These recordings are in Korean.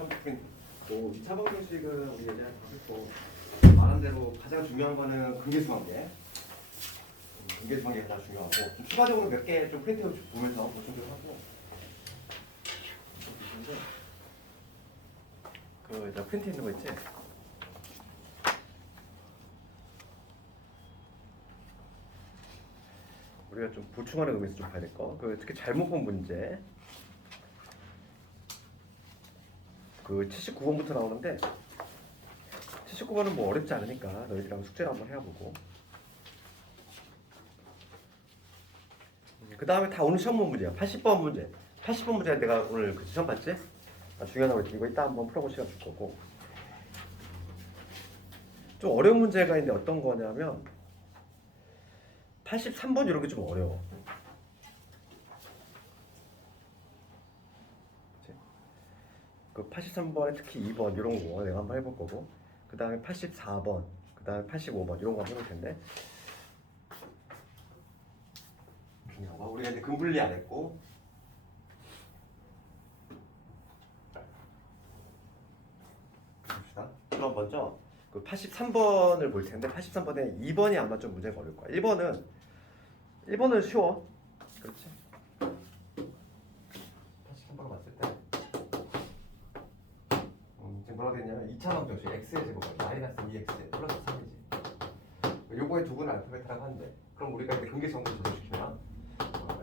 처음 프린트. 또 2차 방정식은 우리 예전에 봤고 말한 대로 가장 중요한 거는 근계수관계. 근계수관계가 가장 중요하고 좀 추가적으로 몇 개 좀 프린트 보면서 보충 좀 하고. 그 이제 프린트 있는 거 있지? 우리가 좀 보충하는 의미에서 좀 봐야 될 거. 그 특히 잘못 본 문제. 그 79번부터 나오는데 79번은 뭐 어렵지 않으니까 너희들하고 숙제를 한번 해보고. 그 다음에 다 오늘 시험 본 문제야. 80번 문제. 80번 문제 내가 오늘 그 시험 봤지? 중요하다고 했지. 이거 이따 한번 풀어볼 시간 줄 거고. 좀 어려운 문제가 있는데 어떤 거냐면 83번 이런 게 좀 어려워. 그 83번에 특히 2번 이런 거 내가 한번 해볼 거고, 그 다음에 84번, 그 다음에 85번 이런 거 한번 해볼 텐데. 중요한 거 우리가 이제 근분리 안 했고. 봅시다. 그럼 먼저 그 83번을 볼 텐데 83번에 2번이 아마 좀 문제가 어려울 거야. 1번은 쉬워. 그렇지? 83번을 봤을 때 지금 뭐라고 되냐면 2차 방정식 x의 제곱은 마이너스 2x 플러스 3이지. 요거의 두 분은 알파 베타라고 하는데, 그럼 우리가 이제 근계수관계 적용시키면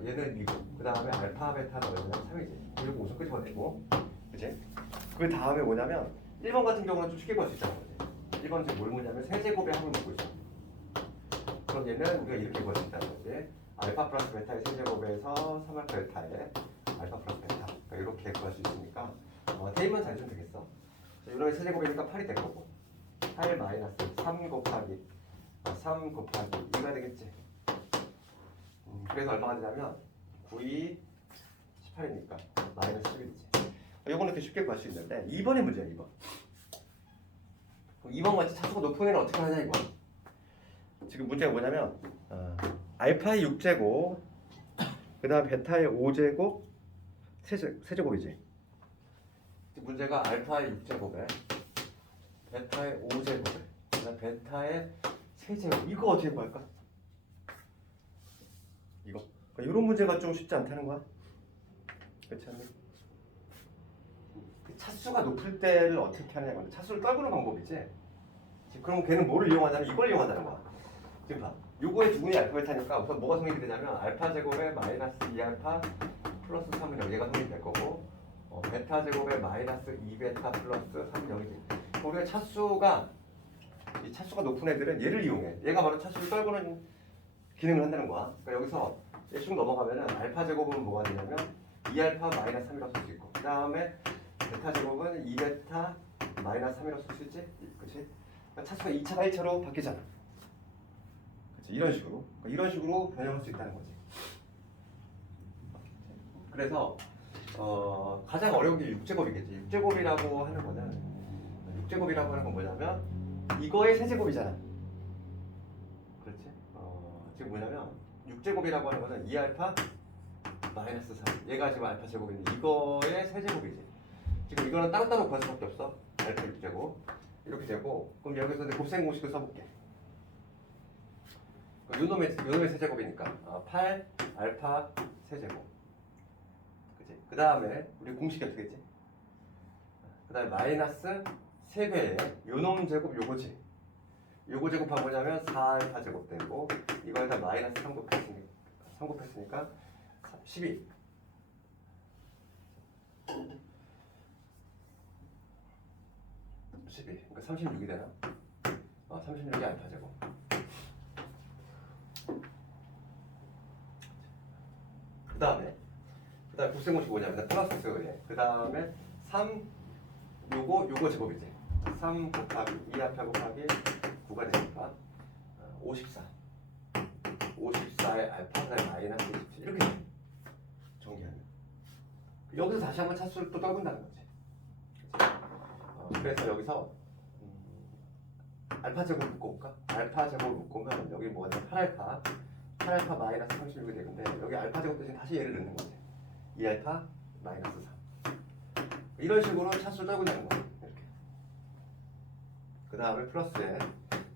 얘는 2고 그 다음에 알파 베타 넣으면 3이지. 그리고 우선 끄집어내고, 그치? 그 다음에 뭐냐면 1번 같은 경우는 좀 쉽게 구할 수 있다는 거지. 1번은 지금 뭘 묻냐면 세제곱의 합을 묻고 있어. 그럼 얘는 우리가 이렇게 구할 수 있다는 거지. 알파 플러스 베타의 세제곱에서 3알파 베타의 알파 플러스 베타. 그러니까 이렇게 구할 수 있으니까 대입만 잘 쓰면 되겠어. 이놈의 세제곱이니까 8이 될 거고, 8 마이너스 3 곱하기 2가 되겠지. 그래서 얼마가 되냐면 9이 18이니까 마이너스 11이지. 이거는 이렇게 쉽게 구할 수 있는데 2번의 문제야. 2번. 그럼 2번 같이 차수가 높은 애는 어떻게 하냐 이거. 지금 문제가 뭐냐면 알파의 6제곱, 그 다음 베타의 5제곱, 세제곱이지. 문제가 알파의 6제곱에 베타의 5제곱에 그다음 베타의 세제곱. 이거 어떻게 구할까? 이거. 이런 문제가 좀 쉽지 않다는 거야. 그렇지 않니? 차수가 높을 때를 어떻게 하느냐 말이야. 차수를 떨구는 방법이지. 그럼 걔는 뭐를 이용하냐면 이걸 이용한다는 거야. 지금 봐. 요거의 두분이 알파 베타니까 우선 뭐가 성립이 되냐면 알파 제곱에 마이너스 2알파 플러스 3은 0, 얘가 성립이 될 거고, 베타 제곱에 마이너스 2베타 플러스 3은 0이지. 우리가 차수가 높은 애들은 얘를 이용해. 얘가 바로 차수를 떨구는 기능을 한다는 거야. 그러니까 여기서 쭉 넘어가면은 알파 제곱은 뭐가 되냐면 2알파 마이너스 3이라고 쓸 수 있고, 그 다음에 베타 제곱은 2베타 마이너스 3이라고 쓸 수 있지. 그렇지? 그러니까 차수가 2차가 1차로 바뀌잖아. 그렇지? 이런 식으로 변형할 수 있다는 거지. 그래서 가장 어려운 게 6제곱이겠지. 6제곱이라고 하는 건 뭐냐면 이거의 세제곱이잖아. 그렇지? 지금 뭐냐면 6제곱이라고 하는 거는 2알파 마이너스 3. 얘가 지금 알파 제곱인데 이거의 세제곱이지. 지금 이거는 따로따로 구할 수밖에 없어. 알파 6제곱 이렇게 되고, 그럼 여기서 이제 곱셈 공식을 써볼게. 요놈의 세제곱이니까 8 알파 세제곱. 그치? 그 다음에 우리 공식이 어떻게 했지? 그 다음에 마이너스 3배의 요놈 제곱 요거지. 요거 제곱한 뭐냐면 4알파 제곱 되고, 이거에다 마이너스 3 곱했으니까 12. 그러니까 36이 되나? 36이 알파 제곱. 그 다음에 곱셈 공식이 뭐냐면 플러스 해. 그 다음에 3 요거 제곱이지. 3 곱하기 2알파 곱하기 9가 되니까 54의 알파 그다음에 마이너스 27 이렇게 정리하면 여기서 다시 한번 차수를 또 떨군다는 거지. 그래서 여기서 알파 제곱 묶고 올까? 알파 제곱 묶고 오면 여기 뭐가 되면 8알파 마이너스 36이 되는데, 여기 알파 제곱 대신 다시 얘를 넣는 거지. 2알파 마이너스 3. 이런 식으로 차수를 떨고 있는 거야. 이렇게. 그 다음에 플러스에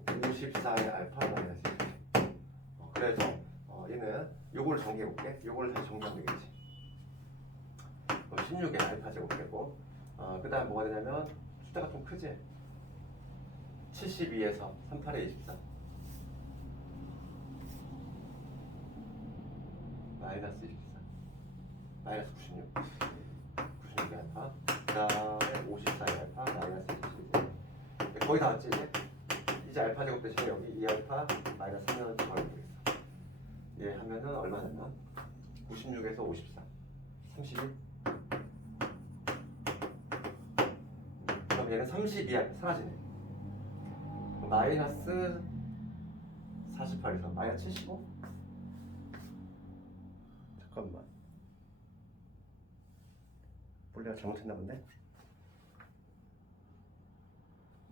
54의 알파 마이너스 1. 그래서 얘는 요거를 정리해 볼게. 요거를 다시 정리하면 되겠지. 16의 알파 제곱되고 그 다음 뭐가 되냐면 숫자가 좀 크지? 72에서 38에 24 마이너스 24 마이너스 96 96의 알파 그 다음에 54의 알파 마이너스 27 거의 다 왔지 이제 알파 제곱 대신에 여기 2 알파 마이너스 3을 더하면 되겠어. 얘 하면은 얼마 되면 96에서 54 31 그럼 얘는 32 알파 사라지네. 마이너스 48에서 마이너스 75? 잠깐만 뭘 내가 잘못했나 본데?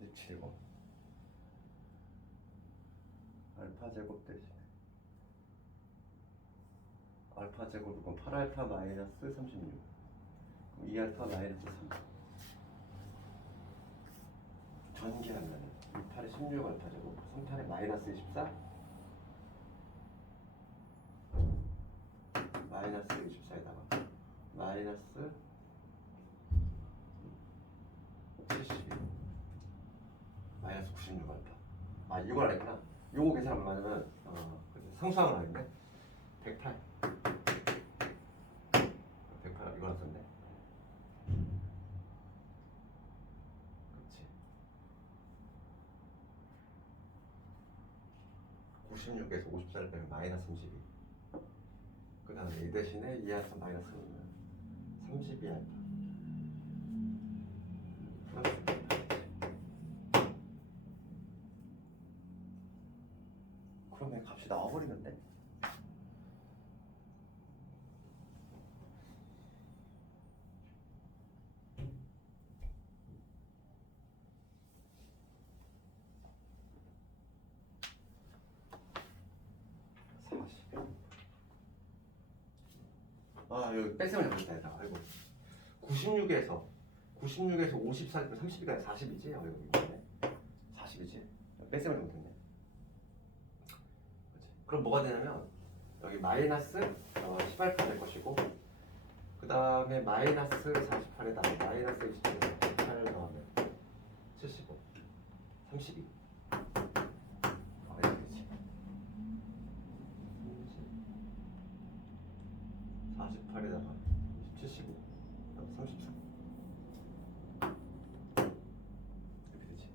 675 알파 제곱 대신에 알파 제곱은 8알파 마이너스 36 그럼 2알파 마이너스 3 전개하면 28에 16 알파 제곱 38에 마이너스 24 마이너스 24에다가 마이너스 72 마이너스 96 알파 이걸 알았구나. 요거 계산하면 맞으면 상수항을 알겠네. 108 108 이거 났었네. 그치 96에서 54를 빼면 마이너스 32 그 다음에 이 대신에 2 알파 마이너스 32 알파 플러스 8 그러면 값이 나와버리는데? 여기 뺄셈을 잘못했다. 아이고 96에서 54 32가 40이지? 여기 40이지? 뺄셈을 잘못했네. 그럼 뭐가 되냐면 여기 마이너스 18파 될 것이고 그 다음에 마이너스 48에다가 마이너스 28에서 18을 더하면 75 32 이렇게 되지. 48에다가 75 33 이렇게 되지.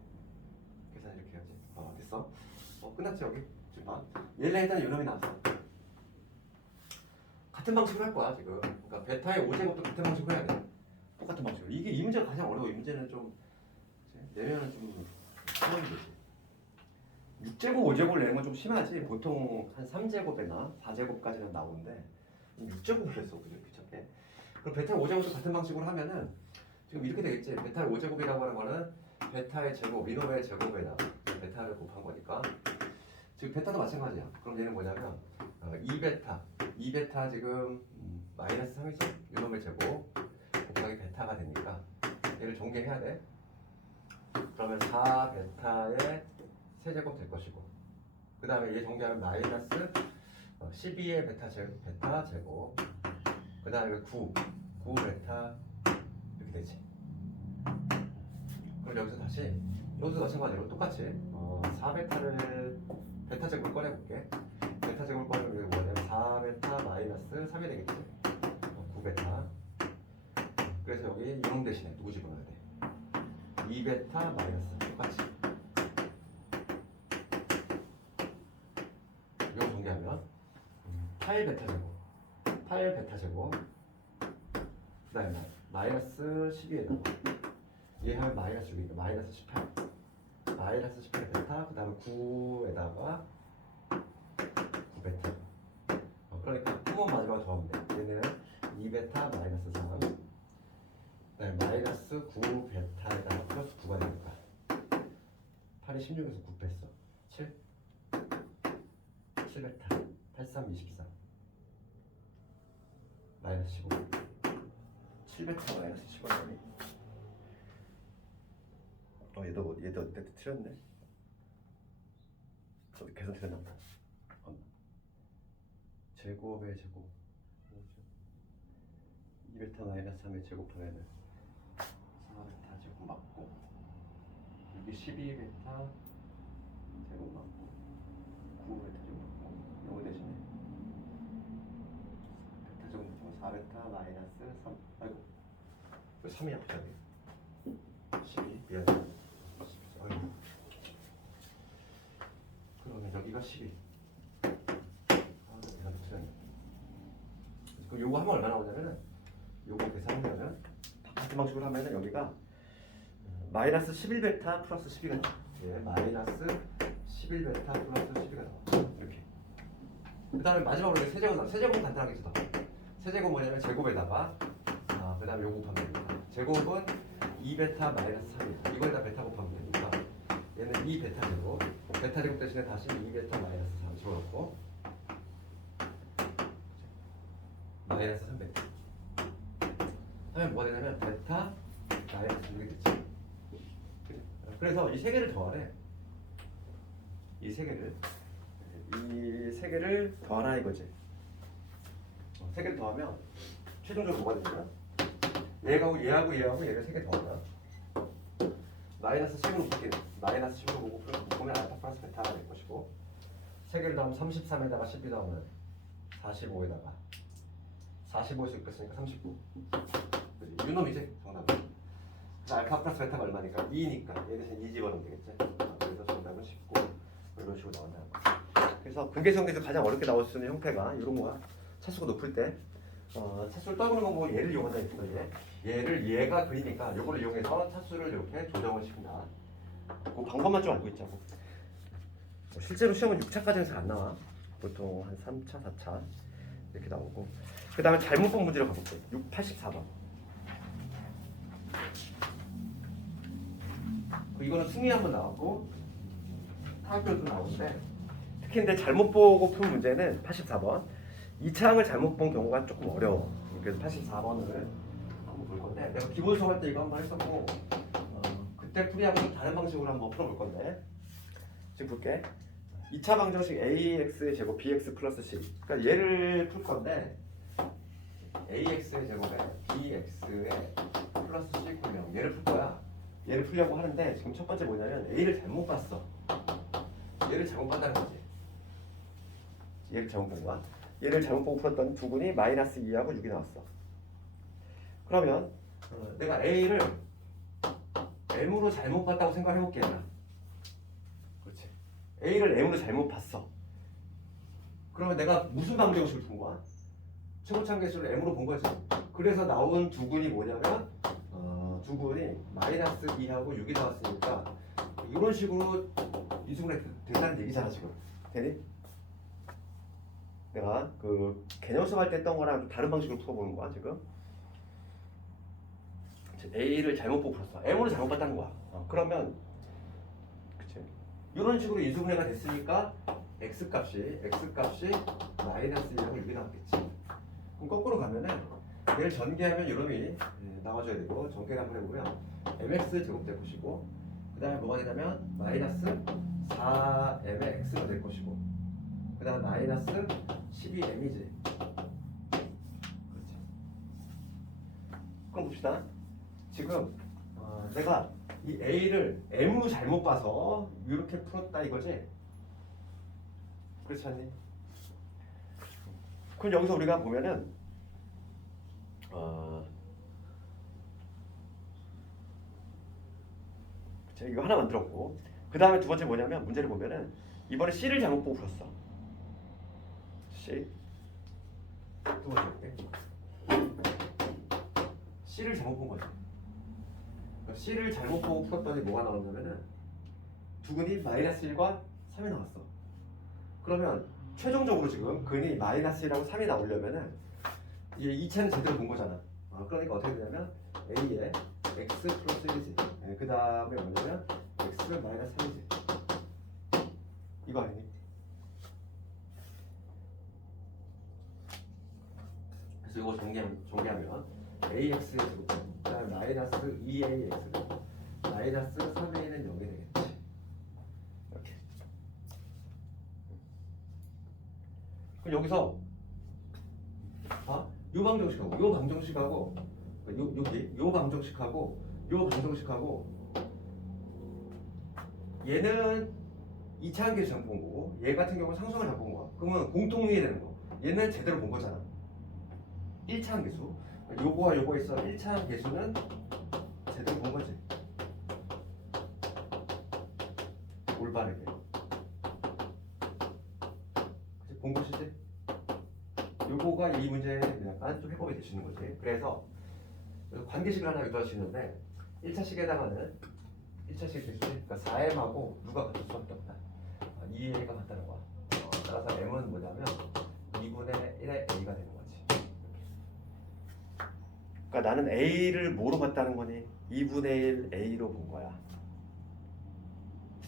계산 이렇게 해야지. 됐어. 끝났지 여기? 지금 봐. 얘를 일단 요놈이 나왔어. 같은 방식으로 할 거야 지금. 그러니까 베타의 5제곱도 같은 방식으로 해야 돼. 똑같은 방식으로. 이게 이 문제가 가장 어려워. 이 문제는 좀 내면은 좀 쉬운 거지. 6제곱, 5제곱을 내는 건 좀 심하지. 보통 한 3제곱이나 4제곱까지는 나오는데 6제곱을 했어. 그죠? 귀찮게. 그럼 베타의 5제곱도 같은 방식으로 하면은 지금 이렇게 되겠지. 베타의 5제곱이라고 하는 거는 베타의 제곱, 이놈의 제곱에다 베타를 곱한 거니까 지금 베타도 마찬가지야. 그럼 얘는 뭐냐면 2베타 지금 마이너스 3이죠. 이놈의 제곱 곱하기 베타가 되니까 얘를 정리해야 돼. 그러면 4베타의 세제곱 될 것이고 그 다음에 얘 정리하면 마이너스 12의 베타 제곱 그 다음에 9베타 이렇게 되지. 그럼 여기서 다시 여기서 마찬가지로 똑같이 4베타를 베타 제곱을 꺼내볼게. 베타 제곱을 꺼내면 여기 뭐냐면 4베타 마이너스 3이 되겠지. 9베타. 그래서 여기 이놈 대신에 누구 집어넣어야 돼? 2베타 마이너스 똑같이. 이거 정리하면 8베타 제곱 8베타 제곱 그 다음에 마이너스 12에다가 얘 하면 마이너스 6이니까 마이너스 18 마이너스 18 베타 그 다음에 9에다가 9베타 그러니까 9번 마지막에 더하면 돼. 얘는 2베타 마이너스 3 그 다음에 마이너스 9베타에다가 플러스 9가 되니까 8이 16에서 9 뺐어 7베타 83 24 마이너스 15 7베타 마이너스 15는 얘도 어때 틀렸네. 저도 계산 틀렸나 보다. 제곱의 제곱 2베타 마이너스 3의 제곱하면은 4베타 제곱 맞고 여기 12베타 제곱 맞고 9베타 제곱 맞고 요거 대신에 베타 제곱 맞고 4베타 마이너스 3 아이고 왜 3이야 갑자기 12 미안해 아이고 그러면 여기가 12 그 요거 하면 얼마 나오냐면은 요거 계산하면은 바깥 방식으로 하면은 여기가 마이너스 11베타 플러스 12가 나와. 예, 마이너스 11베타 플러스 12가 나와. 이렇게. 그 다음에 마지막으로 세제곱 나와. 세제곱은 간단하게 쓰다. 세제곱 뭐냐면 제곱에다가 그 다음에 요거 곱하면 됩니다. 제곱은 2베타 마이너스 3이다. 이걸 다 베타 곱하면 되니까 얘는 2베타 제곱. 베타 제곱 대신에 다시 2베타 마이너스 3 집어넣고 마이너스 3베타 하면 뭐가 되냐면 베타 마이너스 6이 되지. 그래서 이 세 개를 더하래. 이 세 개를 더하라 이거지. 세 개를 더하면 최종적으로 뭐가 되냐? 얘하고 얘를 세 개 더하자. 마이너스 10으로 묶이는 마이너스 10으로 보면 알파 플러스 베타가 될 것이고 세 개를 더하면 33에다가 12 더하면 45에다가 45에서 6 뺐으니까 39. 유놈이지 정답은. 그래서 알파 플러스 베타가 얼마니까? 2니까 얘 대신 2 집어넣으면 되겠지. 그래서 정답은 19 이런 식으로 나온다는 거야. 그래서 근계수형에서 가장 어렵게 나올 수 있는 형태가 이런 거야. 차수가 높을 때 차수를 떠보는 건 뭐 얘를 이용한다 했습니다. 얘를 얘가 그리니까 이걸 이용해서 차수를 이렇게 조정을 시킨다. 그 방법만 좀 알고 있자고. 실제로 시험은 6차까지는 잘 안 나와. 보통 한 3차, 4차 이렇게 나오고. 그 다음에 잘못 본 문제로 가볼게요. 84번. 이거는 승리 한번 나왔고 타학교도 나오는데 특히 근데 잘못 보고 푼 문제는 84번. 2차항을 잘못 본 경우가 조금 어려워. 그래서 84번을 한번 볼 건데 내가 기본 수업 할 때 이거 한번 했었고 그때 풀이하고 좀 다른 방식으로 한번 풀어볼 건데 지금 볼게. 2차 방정식 ax의 제곱 bx 플러스 c. 그러니까 얘를 풀 건데 ax의 제곱에 bx의 플러스 c 구명 얘를 풀 거야. 얘를 풀려고 하는데 지금 첫 번째 뭐냐면 a를 잘못 봤어. 얘를 잘못 봤다는 거지. 얘를 잘못 본 거야. 얘를 잘못 보고 풀었던 두근이 마이너스 2하고 6이 나왔어. 그러면 내가 a를 m으로 잘못 봤다고 생각해 볼게. 그렇지. a를 m으로 잘못 봤어. 그러면 내가 무슨 방정식을 준 거야? 최고차항 개수를 m으로 본 거지. 그래서 나온 두근이 뭐냐면 두근이 마이너스 2하고 6이 나왔으니까 이런 식으로 이수분해 된다는 얘기잖아 지금. 되니? 내가 그 개념 수업할 때 했던 거랑 좀 다른 방식으로 풀어보는 거야 지금. A를 잘못 보고 풀었어. M으로 잘못 봤다는 거야. 그러면 그치? 이런 식으로 이수분해가 됐으니까 X값이 마이너스 2하고 6이 나왔겠지. 그럼 거꾸로 가면은 얘를 전개하면 이놈이 나와줘야 되고 전개를 한번 해보면 mx 제곱될 것이고 그 다음에 뭐가 되냐면 마이너스 4m의 x가 될 것이고 그 다음에 마이너스 12m이지. 그렇지. 그럼 봅시다. 지금 내가 이 a를 m으로 잘못 봐서 이렇게 풀었다 이거지. 그렇지 않니? 그럼 여기서 우리가 보면은 그쵸? 이거 하나 만들었고 그 다음에 두 번째 뭐냐면 문제를 보면은 이번에 C를 잘못 보고 풀었어. C 두 번째 볼게. C를 잘못 본 거지. C를 잘못 보고 풀었더니 뭐가 나오냐면은 두근이 마이너스 1과 3이 나왔어. 그러면 최종적으로 지금 근이 마이너스 1하고 3이 나오려면은 이제 2차는 제대로 본 거잖아. 그러니까 어떻게 되냐면 A에 x 플러스 1이지. 그 다음에 뭐냐면 x 마이너스 3이지. 이거 아니니? 그래서 이거 정리하면 AX의 제곱, 그 다음에 마이너스 2AX를 마이너스 3a는 0이 되겠지. 이렇게. 그럼 여기서 요 방정식하고 요 방정식하고 여기 요 방정식하고 요 방정식하고 얘는 2차 한계수 잡고 본 거고 얘 같은 경우는 상수항을 잡고 본 거야. 그러면 공통이해야 되는 거. 얘는 제대로 본 거잖아. 1차 한계수. 요거와 요거 있어. 1차 한계수는 제대로 본 거지. 올바르게. 그치? 본 것이지? 요거가 이 문제에 약간 좀 해법이 될 수 있는 거지. 그래서 관계식을 하나 유도할 수 있는데 1차식에 해당하는 1차식 개수지. 그러니까 4m하고 누가 같을 수밖에 없다. 2a가 같다는 거야. 따라서 m은 뭐냐면 2분의 1의 a가 되는 거지. 그러니까 나는 a를 뭐로 봤다는 거니? 2분의 1 a로 본 거야.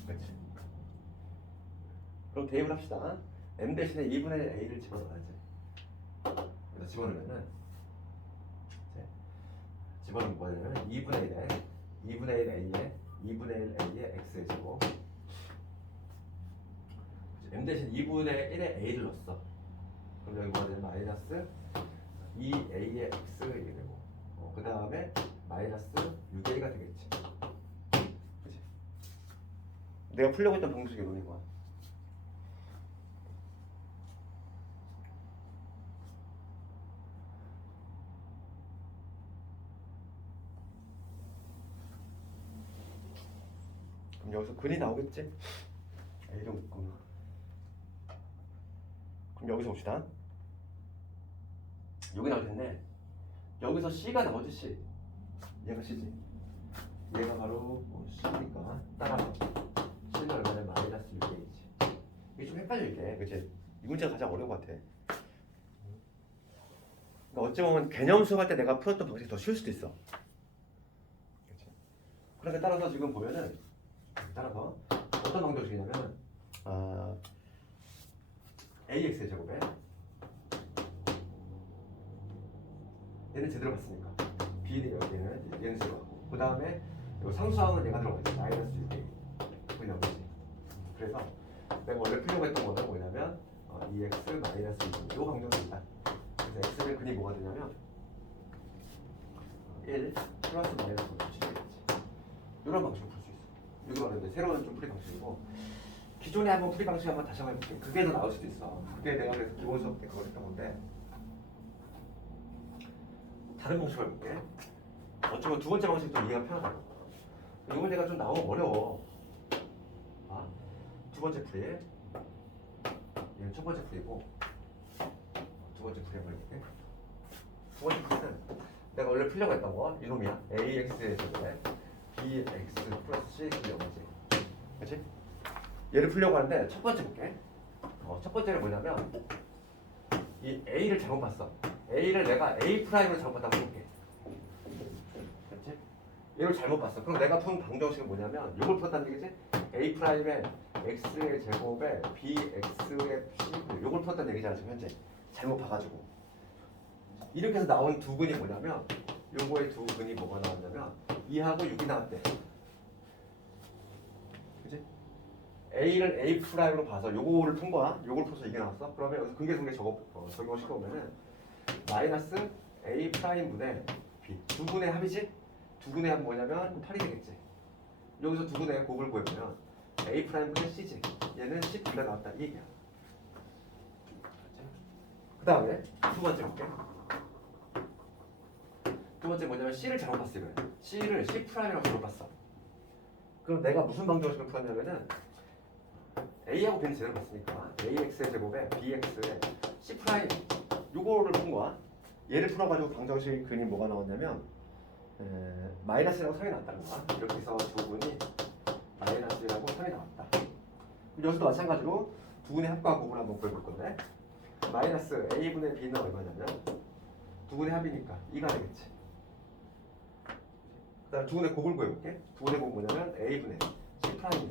그렇지? 그럼 대입을 합시다. m 대신에 2분의 1 a를 집어넣어야지. 그래서 집어넣으면은 집어넣으면 뭐냐면 2분의 1에 2분의 1 a에 2분의 1 a의 x의 제곱 m 대신 2분의 1의 a를 넣었어. 그럼 여기 뭐가 되냐면 마이너스 2a의 x 이렇게 되고 그 다음에 마이너스 6a가 되겠지. 그치? 내가 풀려고 했던 방식이 이론인 거야. 그럼 여기서 근이 나오겠지? a를 묶으면 그럼 여기서 봅시다. 여기 나올 텐데 여기서 C가 나오지. C 얘가 C지. 얘가 바로 C니까 따라서 C는 얼마냐 마이너스 6A지. 이게 좀 헷갈려 이게. 그치? 이 문제가 가장 어려운 것 같아. 그러니까 어찌 보면 개념 수업할 때 내가 풀었던 방식이 더 쉬울 수도 있어. 그치? 그런데 따라서 지금 보면은 따라서 어떤 방정식이냐면 AX의 제곱에 얘는 제대로 봤으니까 B는 여기는 얘는 제대로 봤고 그 다음에 상수항은 얘가 들어가 있지. 마이너스 6A 그건 여기지. 그래서 내가 원래 풀려고 했던 거는 뭐냐면 2x 마이너스 2 요 방정식이다. 그래서 x를 근이 뭐가 되냐면 1 플러스 마이너스 5 되겠지. 이런 방식으로 풀 수 있어. 이거 말하는데 새로운 좀 풀이 방식이고 기존에 한번 풀이 방식 한번 다시 한번 해볼게. 그게 더 나을 수도 있어. 그게 내가 그래서 기본 수업 때 그걸 했던 건데 다른 방식을 해볼게. 어쩌면 두 번째 방식이 좀 이해가 편하다고. 이 문제가 좀 나오면 어려워. 두 번째 풀이 얘는 첫 번째 풀이고 두 번째 풀이 한번 해볼게. 두 번째 풀이는 내가 원래 풀려고 했던 거 이놈이야. AX의 제곱에 BX 플러스 CX의 영어지. 그치? 얘를 풀려고 하는데 첫 번째 볼게. 첫 번째는 뭐냐면 이 A를 잘못 봤어. A를 내가 A 프라임을 잘못 봤다고 볼게. 그렇지? 얘를 잘못 봤어. 그럼 내가 푼 방정식은 뭐냐면 이걸 풀었다는 얘기지? A 프라임의 X의 제곱에 BX의 C 이걸 풀었다는 얘기잖아 지금 현재. 잘못 봐가지고 이렇게 해서 나온 두 근이 뭐냐면 요거의 두 근이 뭐가 나왔냐면 2하고 6이 나왔대. 그치? A를 A 프라임으로 봐서 요거를 푼 거야. 요걸 풀어서 이게 나왔어. 그러면 여기서 근계승계 적용을 시켜보면은 마이너스 A 프라임 분의 B 두 분의 합이지? 두 분의 합은 뭐냐면 8이 되겠지. 여기서 두 분의 곱을 구해보면 A 프라임 분의 C지. 얘는 C 분의 나왔다 이 얘기야. 그 다음에 두 번째 볼게. 두 번째 뭐냐면 C를 잘못 봤어 이거야. C를 C 프라임이라고 잘못 봤어. 그럼 내가 무슨 방정식을 풀었냐면은 A하고 B는 제대로 봤으니까 AX의 제곱에 BX의 C 프라임 요거를 푼 거야. 얘를 풀어가지고 방정식 근이 뭐가 나왔냐면 마이너스라고 3이 나왔다는 거야. 이렇게 해서 두 분이 마이너스라고 3이 나왔다. 여기서도 마찬가지로 두 분의 합과 곱을 한번 구해볼 건데 마이너스 A분의 B는 얼마냐면 두 분의 합이니까 2가 되겠지. 그 다음에 두 분의 곱을 구해볼게. 두 분의 곱은 뭐냐면 A분의 C 프라임이지.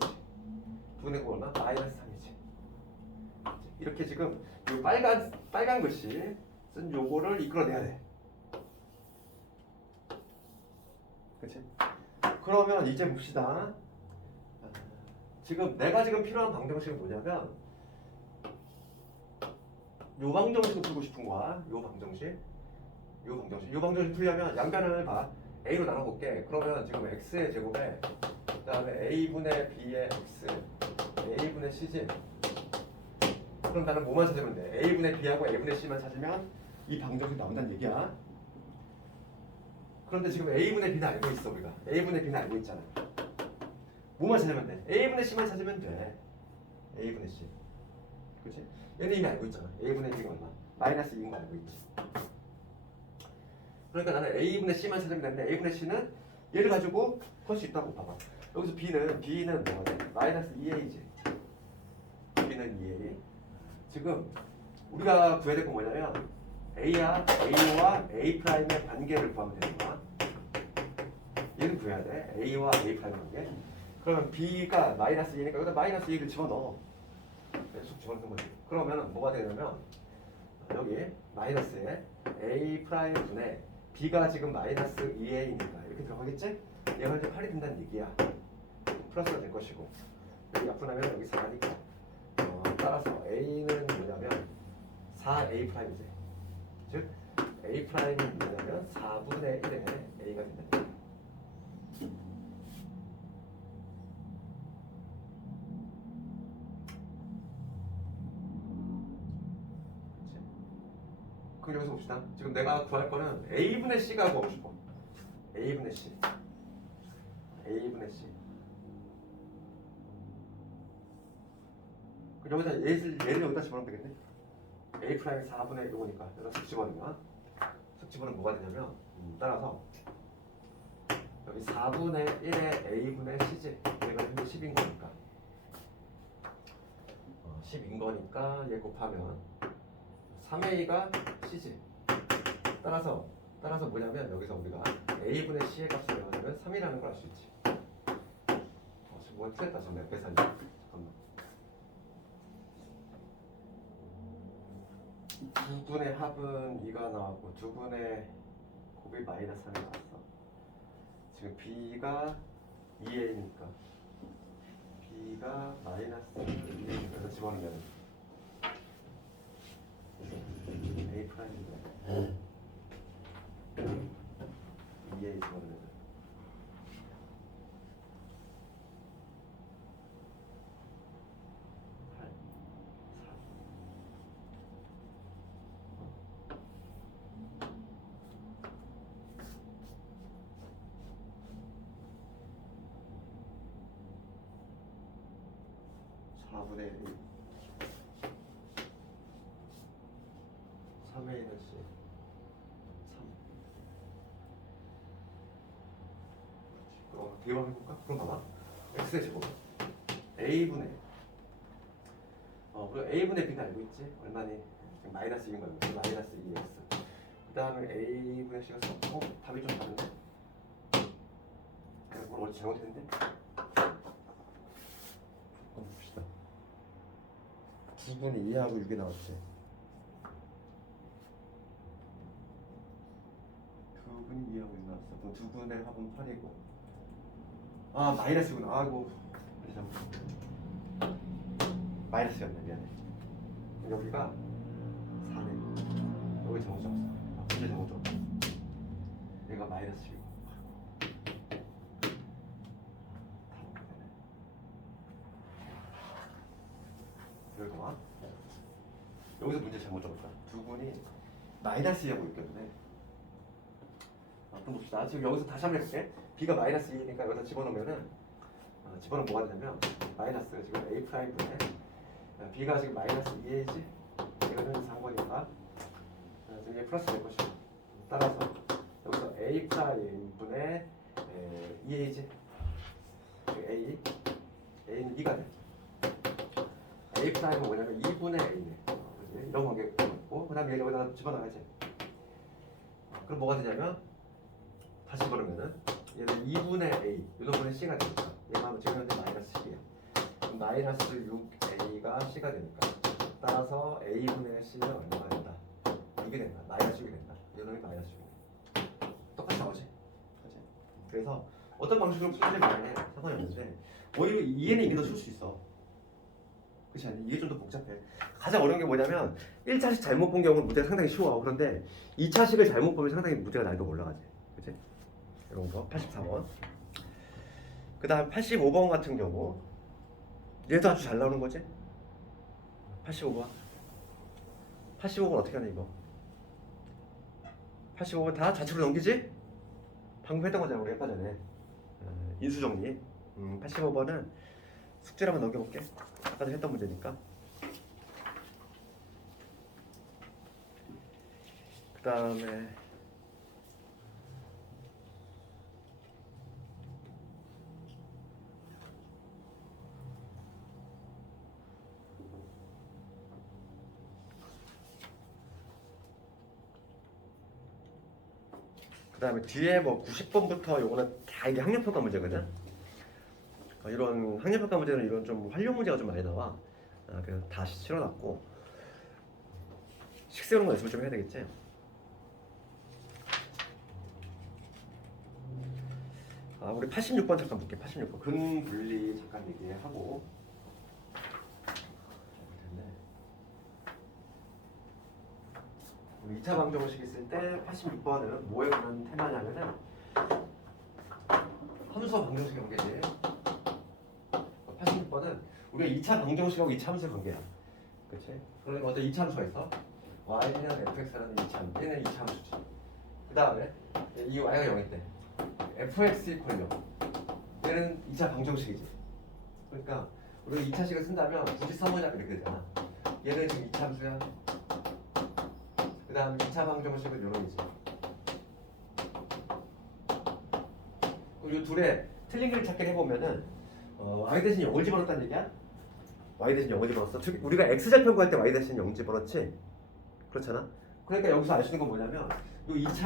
두 분의 곱 얼마? 마이너스 3이지. 이렇게 지금 이 빨간 글씨 쓴 요거를 이끌어내야 돼. 그치? 그러면 이제 봅시다. 지금 내가 지금 필요한 방정식은 뭐냐면 요 방정식을 풀고 싶은 거야. 요 방정식. 요 방정식 풀려면 양변을 봐. A로 나눠볼게. 그러면 지금 X의 제곱에 그 다음에 A분의 B의 X A분의 C지. 그럼 나는 뭐만 찾으면 돼? A분의 B하고 A분의 C만 찾으면 이 방정식이 나온다는 얘기야. 그런데 지금 A분의 B는 알고 있어 우리가. A분의 B는 알고 있잖아. 뭐만 찾으면 돼? A분의 C만 찾으면 돼. A분의 C. 그렇지? 얘는 이미 알고 있잖아. A분의 B가 얼마? 마이너스 2인 거 알고 있지. 그러니까 나는 A분의 C만 찾으면 되는데 A분의 C는 얘를 가지고 할 수 있다고 봐봐. 여기서 B는 뭐가 돼? 마이너스 2A지. B는 2A. 지금 우리가 구해야 될 건 뭐냐면 A와 A 프라임의 관계를 구하면 되는 거야. 얘는 구해야 돼. A와 A 프라임의 관계. 그러면 B가 마이너스 2니까 여기다 마이너스 2를 집어넣어. 계속 집어넣는 거지. 그러면 뭐가 되냐면 여기 마이너스에 A 프라임 분의 B가 지금 마이너스 2A니까 이렇게 들어가겠지? 얘가 이제 8이 된다는 얘기야. 플러스가 될 것이고 여기 약분하면 여기 4니까 따라서 A는 뭐냐면 4A 프라임이지. 즉 A 프라임이 뭐냐면 4분의 1에 A가 된다. 그럼 여기서 봅시다. 지금 내가 구할 거는 A분의 C가 구하고 싶어. A분의 C. A분의 C. 그럼 여기다 얘를 여기다 집어넣으면 되겠네. A 프라임 4분의 1이니까 여기다 속 집어넣으면 속 집어넣으면 뭐가 되냐면 따라서 여기 4분의 1의 A분의 C지. 얘가 현재 10인 거니까 10인 거니까 얘 곱하면 3A가 C지. 따라서 뭐냐면 여기서 우리가 A분의 C의 값을 넣으면 3이라는 걸 알 수 있지. 지금 뭐가 틀렸다 지금 내가 계산이. 잠깐만. 2분의 합은 2가 나왔고 2분의 곱이 마이너스 3이 나왔어. 지금 B가 2A니까 B가 마이너스 2A니까 집어넣으면 A 프라임인데 2A 집어넣으면 8, 4 4분의 1 3A는 C 3 되게 많이 해볼까? 그럼 봐봐. X의 제곱 A분의 우리가 A분의 B는 알고 있지? 얼마니? 지금 마이너스 2인 거야. 마이너스 2X 그 다음에 A분의 C가 썼고 답이 좀 다른데? 뭘 어디 잘못했는데? 봅시다. 9분의 2하고 6이 나왔지. 2분의 2하고 6 나왔어. 그럼 2분의 합은 8이고 마이너스구나. 아이고 마이너스였네. 미안해. 여기가 4네. 여기 잘못 적었어. 문제 잘못 적었어. 얘가 마이너스이고 여기 봐. 여기서 문제 잘못 적었다. 두 분이 마이너스 2하고 있기 때문에 또 봅시다. 지금 여기서 다시 한번 해볼게. B가 마이너스 2니까 여기다 집어넣으면은 집어넣으면 뭐가 되냐면 마이너스 지금 A 프라임분의 B가 지금 마이너스 2A지. 이거는 상관이니까 지금 얘 플러스 될 것이고 따라서 여기서 A 프라임분의 2A지. A는 2가 돼. A 프라임은 뭐냐면 2분의 A네. 이런 관계가 있고 그 다음에 얘를 여기다 집어넣어야지. 그럼 뭐가 되냐면 다시 집어넣으면은 얘는 2분의 A 이 놈분의 C가 되니까 얘가 지금 현재 마이너스 10이야. 그럼 마이너스 6A가 C가 되니까 따라서 A분의 C는 얼마가 된다? 6이 된다. 마이너스 6이 된다. 이 놈이 마이너스 6. 똑같이 나오지? 그치? 그래서 어떤 방식으로 풀지 말해 상관이 없는데 오히려 이해는 이게 더 쉬울 수 있어. 그렇지 않니? 이게 좀 더 복잡해. 가장 어려운 게 뭐냐면 1차식 잘못 본 경우는 문제가 상당히 쉬워. 그런데 2차식을 잘못 보면 상당히 문제가 난이도가 올라가지. 그치? 이런 거 84번. 그 다음 85번 같은 경우 얘도 아주 잘 나오는 거지? 85번 85번 어떻게 하냐 이거 85번 다 좌측으로 넘기지? 방금 했던 거잖아 우리 아까 전에 인수정리 85번은 숙제를 한번 넘겨볼게. 아까 전에 했던 문제니까. 그 다음에 뒤에 뭐 90번부터 요거는 다 이게 학력평가 문제거든. 이런 학력평가 문제는 이런 좀 활용 문제가 좀 많이 나와. 그래서 다시 실어놨고 식세우는 거 연습을 좀 해야 되겠지. 우리 86번 잠깐 볼게. 86번 근 분리 잠깐 얘기하고. 우리 2차 방정식 있을 때 86번은 뭐에 관한 테마냐면은 함수와 방정식의 관계지. 86번은 우리가 2차 방정식하고 2차 함수의 관계야. 그치? 그러니까 어떤 2차 함수가 있어. y는 fx라는 2차 함수. 얘는 2차 함수지. 그 다음에 이 y가 0일 때 fx 이퀄 0. 얘는 2차 방정식이지. 그러니까 우리가 2차식을 쓴다면 굳이 써보자 이렇게 되잖아. 얘는 지금 2차 함수야. 그 다음 2차 방정식은 요런이지. 이 둘의 틀린 길 찾기를 해보면은 y 대신 0을 집어넣었다는 얘기야? y 대신 0을 집어넣었어. 즉 우리가 x절편 구할 때 y 대신 0 집어넣지? 그렇잖아? 그러니까 여기서 알 수 있는 건 뭐냐면 이 2차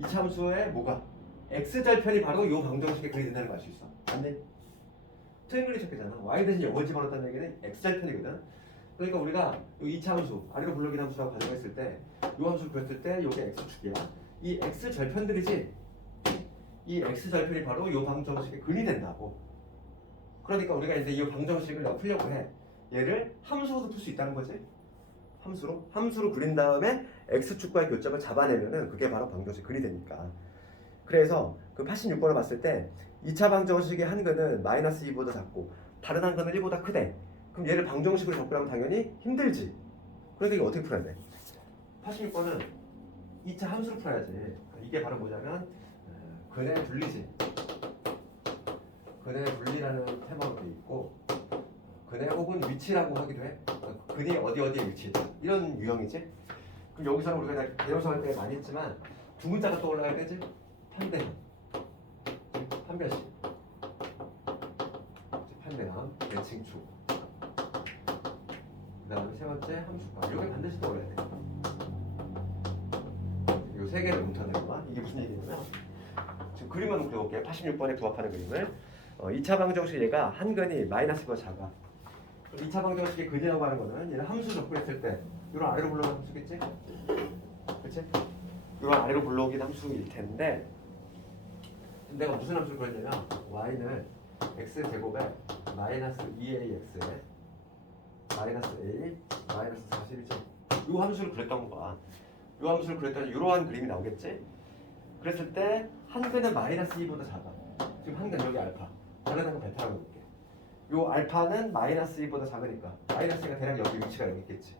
함수의 뭐가? x절편이 바로 이 방정식에 그리 된다는 걸 알 수 있어. 맞네? 틀린 길 찾기잖아. y 대신 0을 집어넣었다는 얘기는 x절편이거든. 그러니까 우리가 이 2차 함수, 아래로 불러긴 함수라고 가정했을 때 이 함수를 그렸을 때 이게 x축이야. 이 x절편들이지? 이 x절편이 바로 이 방정식의 근이 된다고. 그러니까 우리가 이제 이 방정식을 풀려고 해. 얘를 함수로도 풀 수 있다는 거지. 함수로 그린 다음에 x축과의 교점을 잡아내면은 그게 바로 방정식 근이 되니까. 그래서 그 86번을 봤을 때 2차 방정식의 한 근은 마이너스 2보다 작고 다른 한 근은 1보다 크대. 그럼 얘를 방정식으로 접근하면 당연히 힘들지. 그러니까 이거 어떻게 풀어야 돼? 86번은 2차 함수로 풀어야지. 이게 바로 뭐냐면 근의 분리지. 근의 분리라는 테마로 돼 있고 근의 혹은 위치라고 하기도 해. 근이 어디에 위치했다. 이런 유형이지. 그럼 여기서는 우리가 대명사할 때 많이 했지만 두 문자가 떠올라야 되지. 판대함, 판별식, 판대함, 대칭축. 그 다음에 세 번째 함수값. 이게 반드시 떠올라야 돼. 이 세 개를 검토하는 거야. 이게 무슨 얘기냐면 지금 그림만 그려볼게요. 86번에 부합하는 그림을. 2차 방정식 얘가 한 근이 마이너스보다 작아. 2차 방정식의 근이라고 하는 거는 얘는 함수 접근했을 때 이런 아래로 불러오는 함수겠지? 그치? 이런 아래로 불러오긴 함수일 텐데 내가 무슨 함수를 그렸냐면 y는 x제곱에 마이너스 2ax에 마이너스 a 마이너스 41이 함수를 그렸던 거야. 이 함수를 그렸더니 이러한 그림이 나오겠지? 그랬을 때 한 근은 마이너스 2보다 작아. 지금 한 근 여기 알파 다른 한근 베타라고 볼게. 요 알파는 마이너스 2보다 작으니까 마이너스 2가 대략 여기 위치가 여기 있겠지.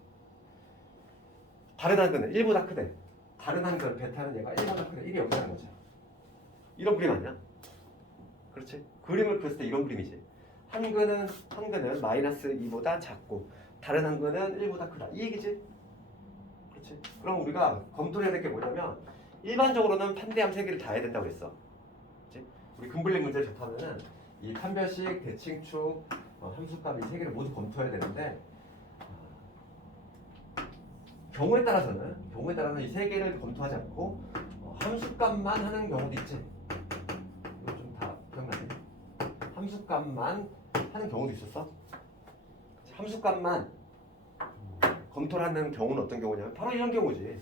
다른 한 근은 1보다 크대. 다른 한 근 베타는 얘가 1보다 크대. 1이 여기라는 거죠. 이런 그림 아니야? 그렇지? 그림을 그렸을 때 이런 그림이지. 한 근은 마이너스 2보다 작고 다른 한 근은 1보다 크다. 이 얘기지? 그렇지? 그럼 우리가 검토를 해야 될 게 뭐냐면 일반적으로는 판대함 세 개를 다 해야 된다고 그랬어. 그렇지? 우리 근분리 문제를 접하면은 이 판별식, 대칭축, 함수값 이 세 개를 모두 검토해야 되는데 경우에 따라서는 이 세 개를 검토하지 않고 함수값만 하는 경우도 있지. 이거 좀 다 기억나니? 함수값만 하는 경우도 있었어. 함수값만 검토를 하는 경우는 어떤 경우냐면 바로 이런 경우지.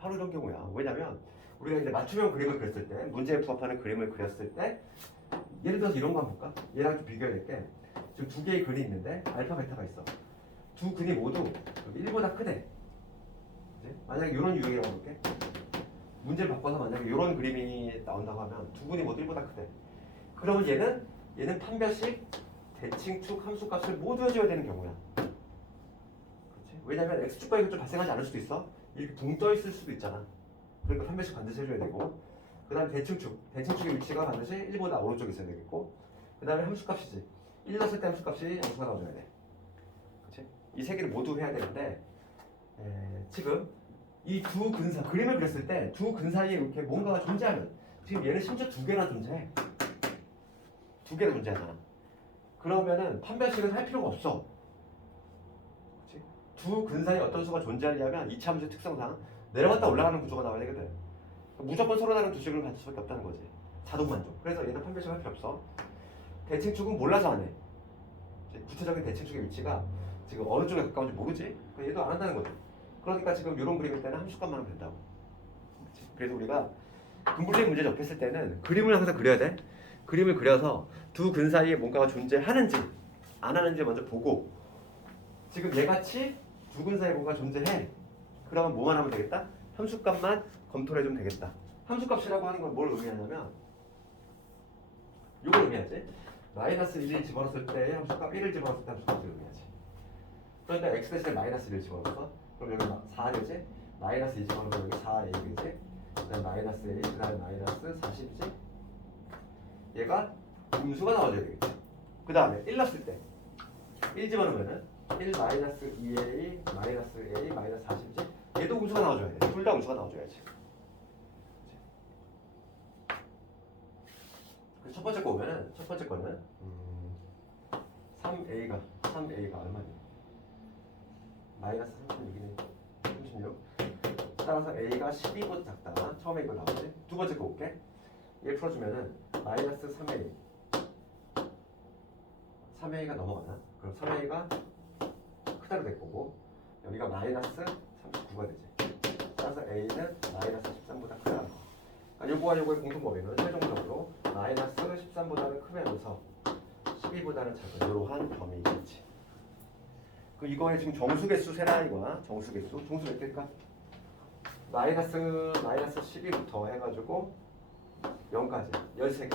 바로 이런 경우야. 왜냐면 우리가 이제 맞춤형 그림을 그렸을 때, 문제에 부합하는 그림을 그렸을 때, 예를 들어서 이런 거 한번 볼까? 얘랑 좀 비교해야 될 게, 지금 두 개의 근이 있는데 알파 베타가 있어. 두 근이 모두 1보다 크대. 그치? 만약에 이런 유형이라고 볼게. 문제를 바꿔서 만약에 이런 그림이 나온다고 하면 두 근이 모두 1보다 크대. 그러면 얘는 판별식 대칭축 함수값을 모두 해줘야 되는 경우야. 그렇지? 왜냐면 x축과 이거 좀 발생하지 않을 수도 있어. 이렇게 붕 떠 있을 수도 있잖아. 그러니까 판별식 반드시 해줘야 되고, 그 다음에 대칭축의 위치가 반드시 1보다 오른쪽에 있어야 되겠고, 그 다음에 함수값이지. 1 넣었을 때 함수값이 양수가 나와줘야 돼. 그렇지? 이 세 개를 모두 해야 되는데, 지금 이 두 근사 그림을 그렸을 때 두 근 사이에 이렇게 뭔가가 존재하면, 지금 얘는 심지어 두 개나 존재해. 두 개나 존재하잖아. 그러면은 판별식은 할 필요가 없어. 그렇지? 두 근 사이에 어떤 수가 존재하냐면 이차 함수의 특성상 내려갔다 올라가는 구조가 나와야 되거든. 무조건 서로 다른 두 식을 갖출 수밖에 없다는 거지. 자동 만족. 그래서 얘는 판별식 할 필요 없어. 대칭축은 몰라서 안 해. 구체적인 대칭축의 위치가 지금 어느 쪽에 가까운지 모르지. 그러니까 얘도 안 한다는 거지. 그러니까 지금 이런 그림일 때는 함수값만 하면 된다고. 그치? 그래서 우리가 근본적인 문제 접했을 때는 그림을 항상 그려야 돼. 그림을 그려서 두 근 사이에 뭔가가 존재하는지 안 하는지 먼저 보고, 지금 얘같이 두 근 사이에 뭔가 존재해. 그러면 뭐만 하면 되겠다? 함수값만 검토를 해주면 되겠다. 함수값이라고 하는 건 뭘 의미하냐면 이걸 의미하지. 마이너스 1을 집어넣었을 때 함수값 1을 집어넣었을 때 함수값을 의미하지. 그러니까 x 대신에 마이너스 1을 집어넣었어. 그럼 여기 4되지? 마이너스 2 집어넣으면 여기 4a겠지? 그 다음에 마이너스 1, 그 다음에 마이너스 40이지? 얘가 음수가 나와줘야 되겠지. 그 다음에 1 넣었을 때 1 집어넣으면은 1 마이너스 2a 마이너스 a 마이너스 40이지? 얘도 음수가 나와줘야 돼. 둘 다 음수가 나와줘야지. 그래서 첫 번째 거 보면은 첫 번째 거는 3a가 얼마니? 마이너스 36이네. 36. 따라서 a가 12보다 작다. 처음에 이거 나오지? 두 번째 거 볼게. 얘 풀어주면은 마이너스 3a가 넘어가나? 그럼 3a가 크다로 될 거고, 여기가 마이너스 39가 되지. 따라서 a는 마이너스 13보다 크다. 그러니까 요거와 요거의 공통범위는 최종적으로 마이너스 13보다는 크면서 12보다는 작은 이러한 범위겠지. 그 이거에 지금 정수개수 세라이과 정수 몇 개일까? 마이너스 12부터 해가지고 0까지 13개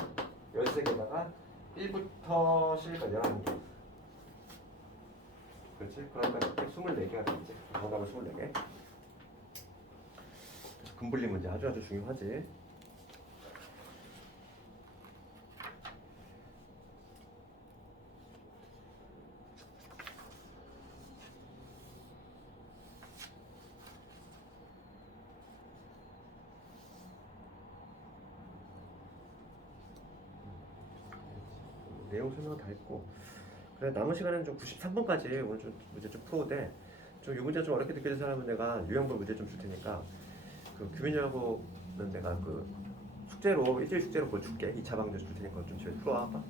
13개다가 1부터 10까지 11개. 그렇지? 그러니까 이렇게 24개가 되겠지. 정답은 24개. 근분리 문제 아주 중요하지. 내용 설명 다 했고, 그래 남은 시간은 좀 93번까지 오늘 좀 문제 좀 풀어도 돼. 좀 이 문제 좀 어렵게 느껴진 사람은 내가 유형별 문제 좀 줄 테니까, 그 규민이하고는 내가 그 숙제로 일주일 숙제로 그걸 줄게. 2차 방정 줄 테니까 좀 집에서 풀어와봐.